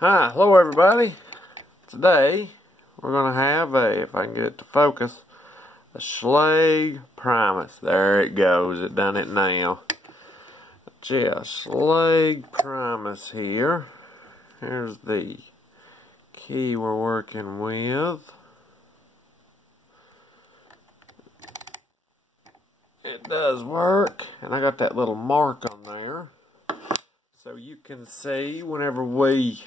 Hi, hello everybody. Today we're going to have if I can get it to focus, a Schlage Primus. There it goes, it done it now. Yeah, Schlage Primus here. Here's the key we're working with. It does work, and I got that little mark on there. So you can see whenever we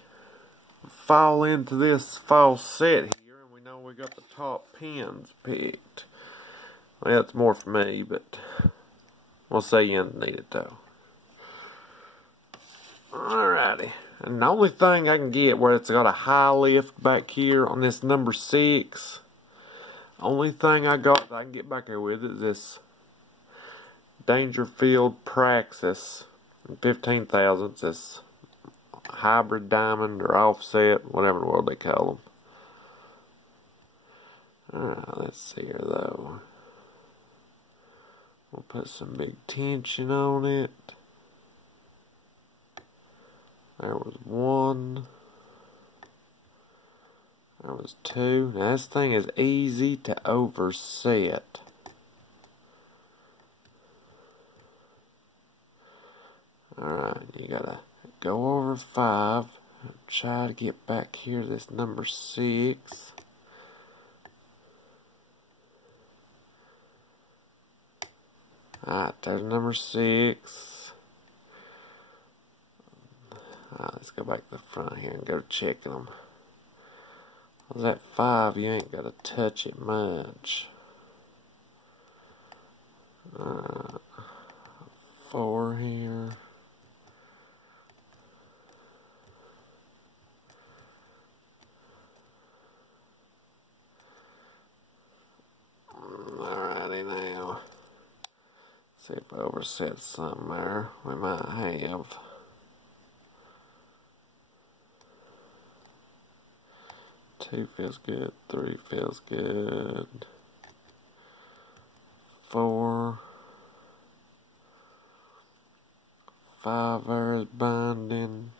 fall into this false set here, and we know we got the top pins picked. Well, that's more for me, but we'll say you need it though. Alrighty, and the only thing I can get where it's got a high lift back here on this number 6, only thing I got that I can get back here with is this Dangerfield Praxis 15 thousandths. This hybrid diamond or offset, whatever the world they call them. Alright, let's see here though. We'll put some big tension on it. There was 1. There was 2. Now this thing is easy to overset. Alright, you gotta go over 5, try to get back here to this number 6. Alright, there's number 6. Alright, let's go back to the front here and go checking them. Well, that 5, you ain't gotta touch it much. 4 here. Alrighty now. See if I overset something there. We might have. 2 feels good. 3 feels good. 4. 5 there is binding.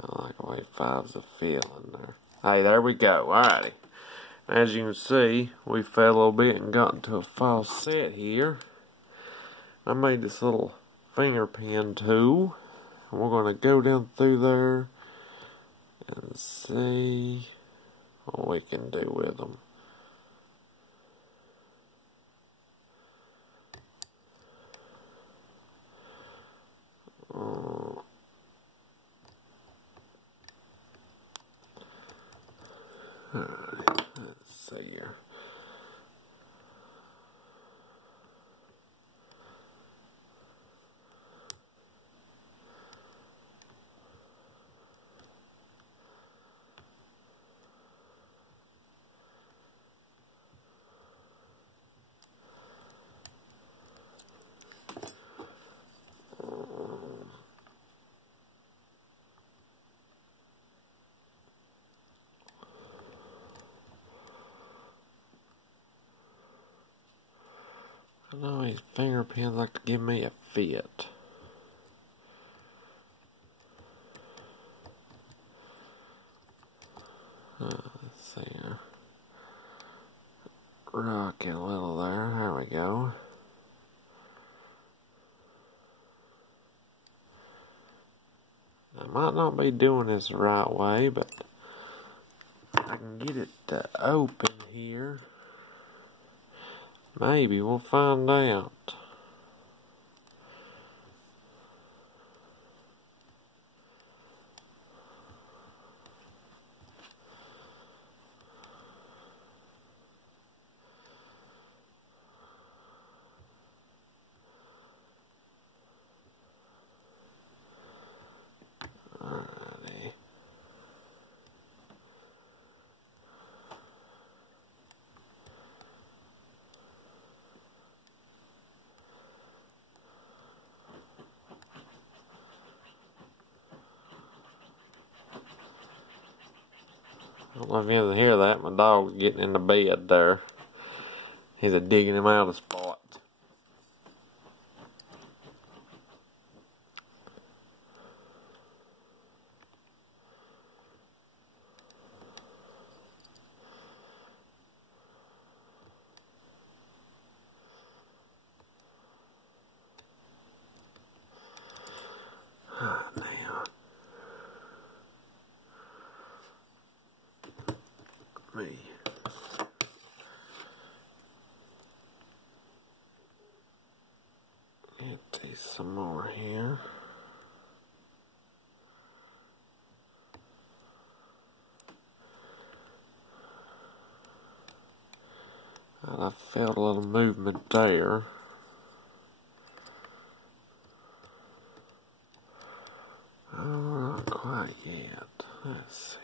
I like the way 5's a feeling there. Hey, there we go. Alrighty. As you can see, we fell a little bit and got into a false set here. I made this little finger pin tool. And we're going to go down through there and see what we can do with them. Alright, let's see here. I know these finger pins like to give me a fit. Let's see here. Rock it a little there. There we go. I might not be doing this the right way, but I can get it to open here. Maybe we'll find out. Alrighty. I don't know if you can hear that. My dog's getting in the bed there. He's digging him out of the spot. some more here. And I felt a little movement there. Not quite yet. Let's see.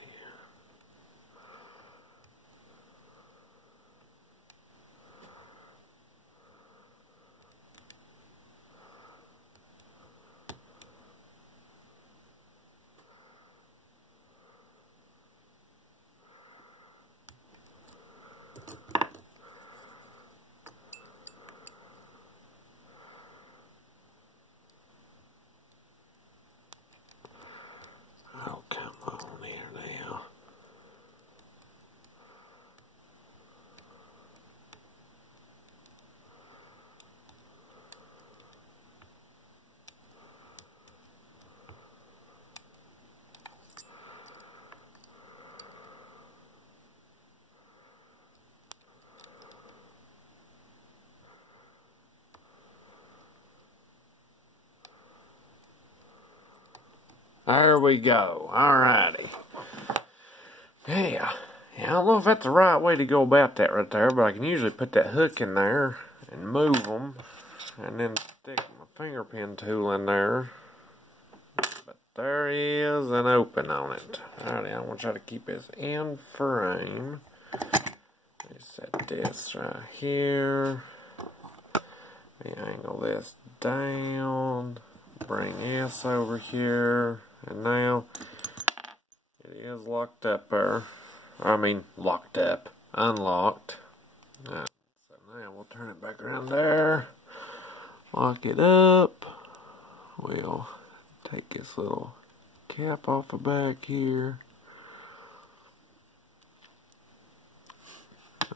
Oh, come on here now. There we go. Alrighty. Yeah. I don't know if that's the right way to go about that right there, but I can usually put that hook in there and move them, and then stick my finger pin tool in there. But there is an open on it. Alrighty, I'm going to try to keep this in frame. Let me set this right here. Let me angle this down. Bring this over here. And now it is locked up there. I mean, locked up. Unlocked. So now we'll turn it back around there. Lock it up. We'll take this little cap off the back here.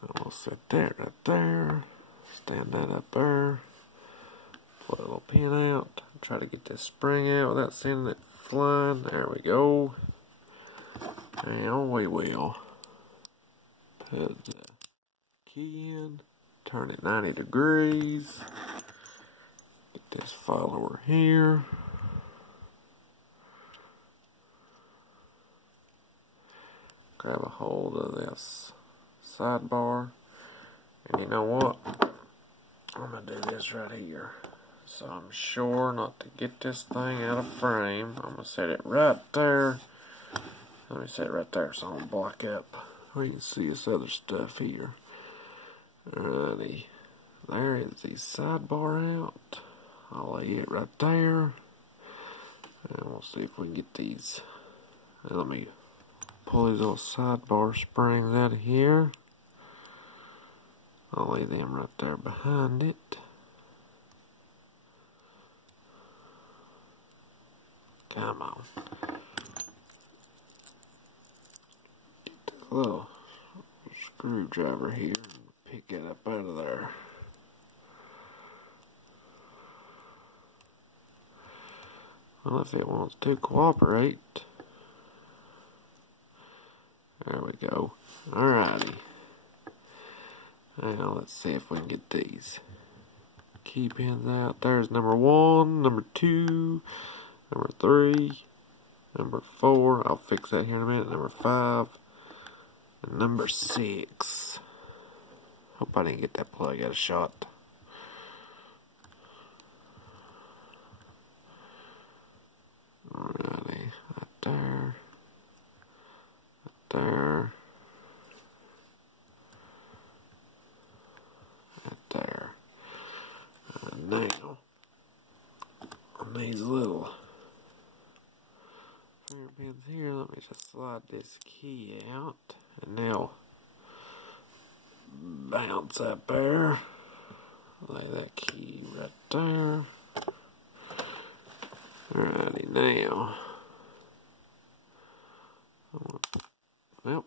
And we'll set that right there. Stand that up there. Pull a little pin out. Try to get this spring out without sending it flying. There we go. Now we will put the key in. Turn it 90 degrees. Get this follower here. Grab a hold of this sidebar. And you know what? I'm going to do this right here. So I'm sure not to get this thing out of frame. I'm going to set it right there. Let me set it right there so I don't block up. We can see this other stuff here. Alrighty. There is the sidebar out. I'll lay it right there. And we'll see if we can get these. Let me pull these little sidebar springs out of here. I'll lay them right there behind it. Come on. Get the little screwdriver here and pick it up out of there. Well, if it wants to cooperate. There we go. Alrighty. Now let's see if we can get these key pins out. There's number 1, number 2, number 3, number 4. I'll fix that here in a minute. Number 5, and number 6. Hope I didn't get that plug out of shot. Alrighty, right there, right there, right there. And now, on these little finger pins here, let me just slide this key out, and they'll bounce up there. Lay that key right there. Alrighty, now, well,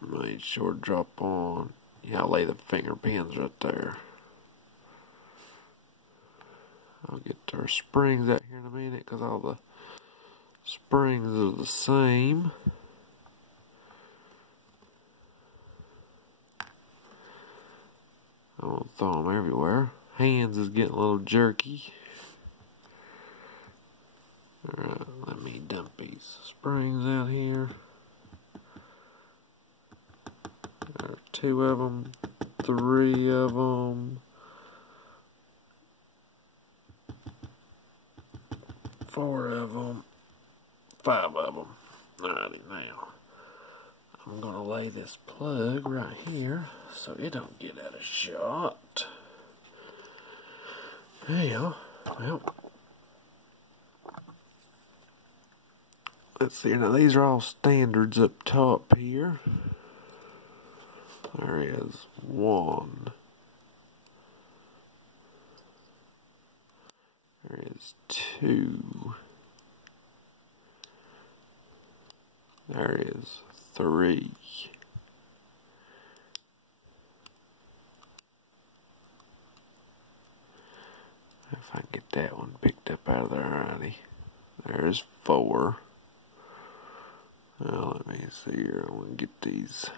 made sure to drop on. Yeah, I'll lay the finger pins right there. I'll get our springs out here in a minute because all the springs are the same. I won't throw them everywhere. hands is getting a little jerky. Alright, let me dump these springs out here. There are 2 of them, 3 of them, 4 of them, 5 of them. Alrighty, now I'm going to lay this plug right here so it don't get out of shot. Now, well, let's see. Now these are all standards up top here. There is 1. There is 2. There is 3. If I can get that one picked up out of there already. There's 4. Now let me see here. I'm going to get these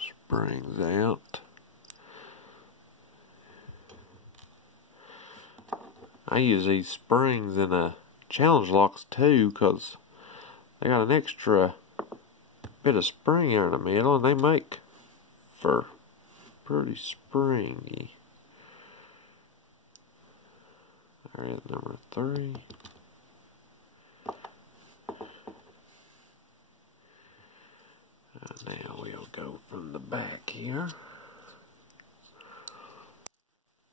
springs out. I use these springs in the challenge locks too, because they got an extra bit of spring here in the middle, and they make for pretty springy. There is number 3. Now we'll go from the back here.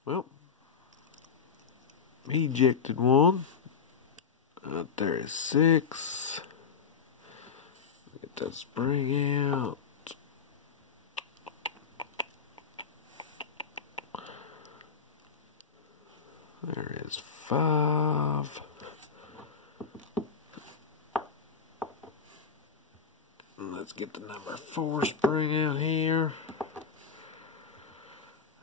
Well, ejected 1. There is 6. Get that spring out. There is 5. Let's get the number 4 spring out here.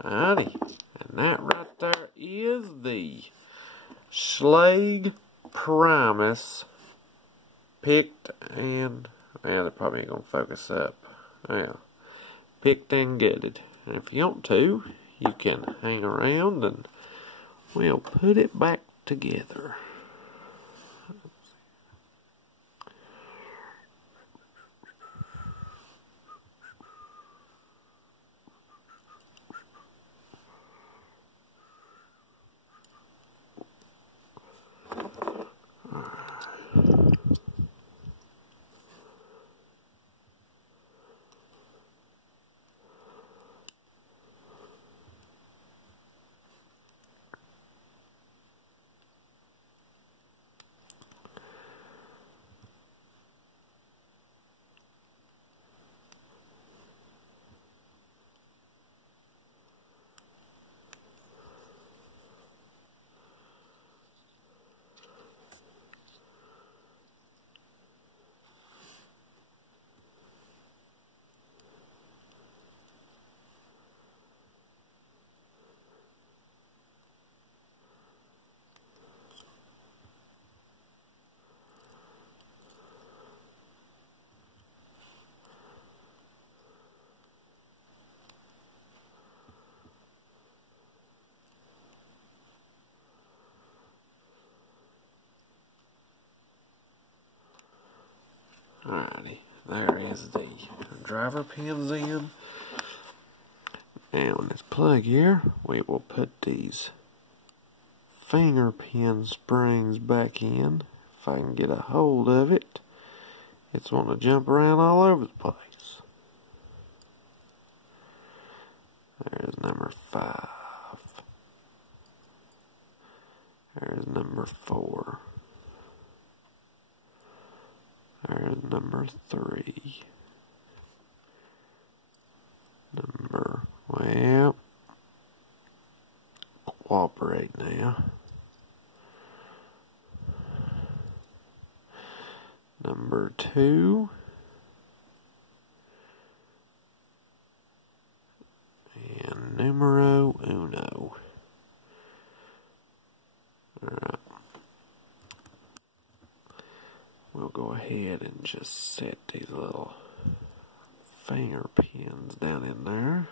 Alrighty. And that right there is the Schlage Primus picked and, well, they're probably ain't gonna focus up. Well, picked and gutted. And if you want to, you can hang around and we'll put it back together. Alrighty, there is the driver pins in. And on this plug here, we will put these finger pin springs back in. If I can get a hold of it, it's wanting to jump around all over the place. There's number 5. There's number 4. There's number 3. Well, cooperate now. Number 2. And numero uno. Alright. We'll go ahead and just set these little finger pins down in there.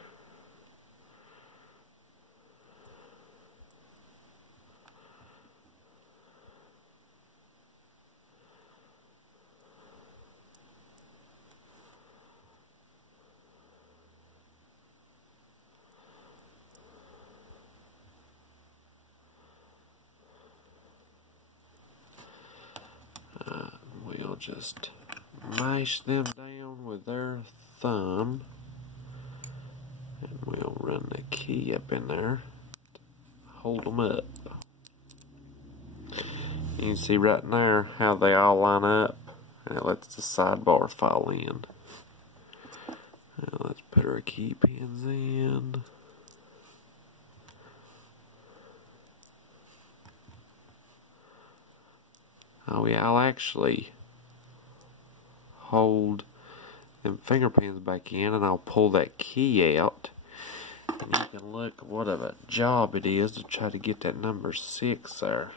just mash them down with their thumb. And we'll run the key up in there. Hold them up. You can see right there how they all line up. And it lets the sidebar fall in. Now let's put our key pins in. Oh yeah, I'll actually hold them finger pins back in and I'll pull that key out. And you can look what of a job it is to try to get that number 6 there.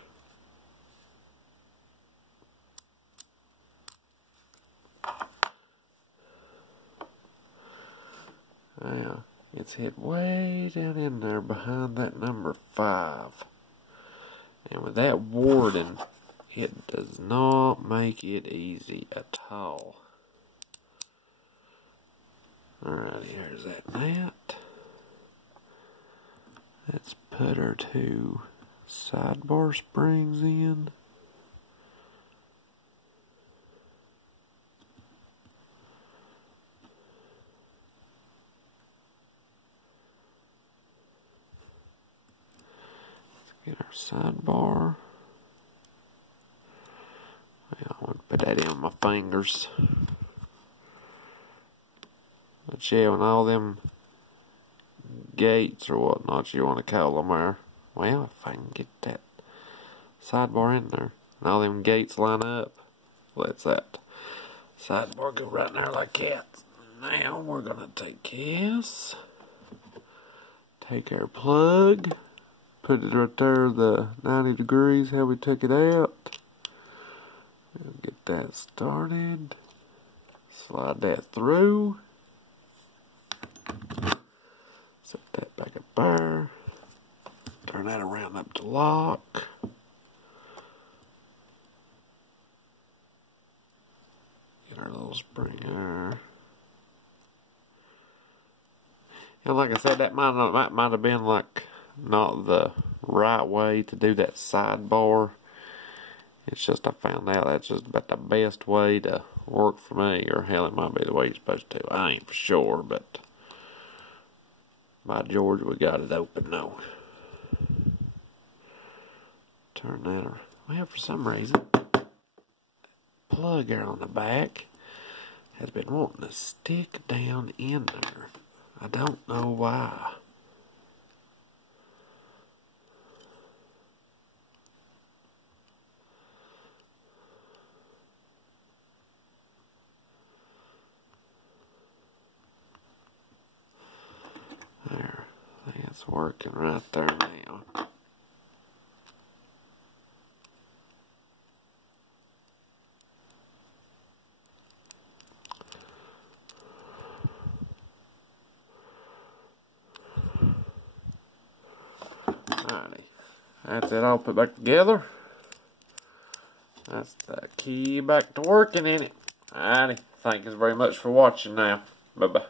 Now, it's hit way down in there behind that number 5. And with that warding, it does not make it easy at all. Alright, here's that mat. Let's put our 2 sidebar springs in. Get our sidebar. I want to put that in my fingers. But yeah, when all them gates or whatnot you want to call them are, well, if I can get that sidebar in there and all them gates line up, let's that sidebar go right in there like that. Now we're going to take this, take our plug, put it right there, the 90 degrees, how we took it out. We'll get that started. Slide that through. Set that back up there. Turn that around up to lock. Get our little spring there. And like I said, that might have been like not the right way to do that sidebar. It's just I found out that's just about the best way to work for me, or hell, it might be the way you're supposed to. I ain't for sure, but by George, we got it open now. Turn that around. Well, for some reason, plug there on the back has been wanting to stick down in there. I don't know why. There, that's working right there now. Alrighty, that's it all put back together. That's the key back to working in it. Alrighty, thank you very much for watching now. Bye-bye.